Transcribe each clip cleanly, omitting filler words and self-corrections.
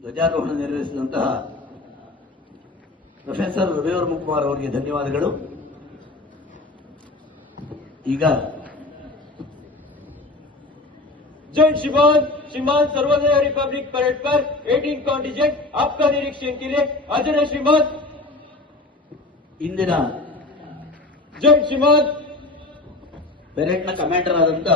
ಧ್ವಜಾರೋಹಣ ನೆರವೇರಿಸಿದಂತಹ ಪ್ರೊಫೆಸರ್ ರವಿವರ್ಮ ಕುಮಾರ್ ಅವರಿಗೆ ಧನ್ಯವಾದಗಳು. ಈಗ जय श्रीमान सर्वोदय रिपब्लिक परेड पर 18 कॉन्टिजेंट आपका निरीक्षण के लिए हाजिर है श्रीमान. ಇಂದಿನ जय श्रीमान ಪೆರೇಡ್ನ ಕಮಾಂಡರ್ ಆದಂತ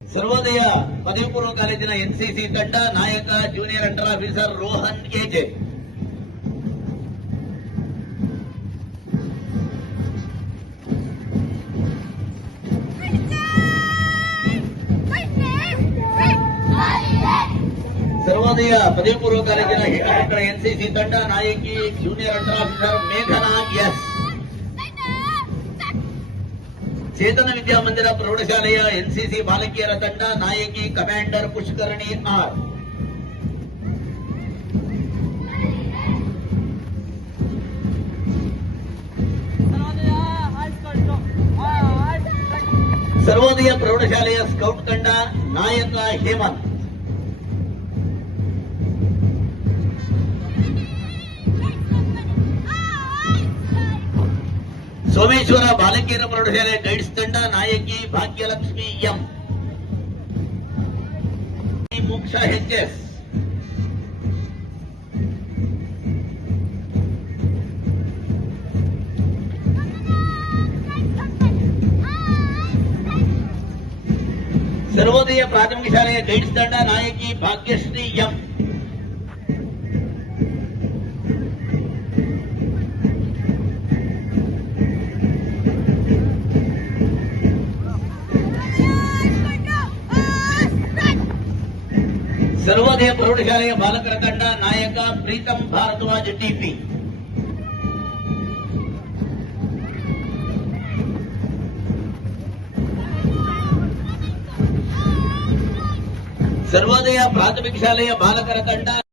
ಸರ್ವೋದಯ ಪದವಿ ಪೂರ್ವ ಕಾಲೇಜಿನ ಎನ್ಸಿಸಿ ತಂಡ ನಾಯಕ junior under officer Rohan AJ. Sarvodaya ಪದವಿ ಪೂರ್ವ ಕಾಲೇಜಿನ ಹೆಣ್ಣುಮಕ್ಕಳ ಎನ್ಸಿಸಿ ತಂಡ ನಾಯಕಿ ಜೂನಿಯರ್ ಅಂಡರ್ ಆಫೀಸರ್ ಮೇಘನಾ ಎಸ್. ಚೇತನ ವಿದ್ಯಾಮಂದಿರ ಪ್ರೌಢಶಾಲೆಯ ಎನ್ಸಿಸಿ ಬಾಲಕಿಯರ ತಂಡ ನಾಯಕಿ ಕಮಾಂಡರ್ ಪುಷ್ಕರಣಿ ಆರ್. ಸರ್ವೋದಯ ಪ್ರೌಢಶಾಲೆಯ ಸ್ಕೌಟ್ ತಂಡ ನಾಯಕ ಹೇಮಂತ್. ಸೋಮೇಶ್ವರ ಬಾಲಕಿಯರ ಪ್ರೌಢಶಾಲೆ ಗೈಡ್ಸ್ ತಂಡ ನಾಯಕಿ ಭಾಗ್ಯಲಕ್ಷ್ಮಿ ಎಂ. ಮೋಕ್ಷ ಎಚ್ಎಸ್. ಸರ್ವೋದಯ ಪ್ರಾಥಮಿಕ ಶಾಲೆಯ ಗೈಡ್ಸ್ ತಂಡ ನಾಯಕಿ ಭಾಗ್ಯಶ್ರೀ ಎಂ. ಸರ್ವೋದಯ ಪ್ರೌಢಶಾಲೆಯ ಬಾಲಕರ ತಂಡ ನಾಯಕ ಪ್ರೀತಂ ಭಾರದ್ವಾಜ್ ಟಿಪಿ. ಸರ್ವೋದಯ ಪ್ರಾಥಮಿಕ ಶಾಲೆಯ ಬಾಲಕರ ತಂಡ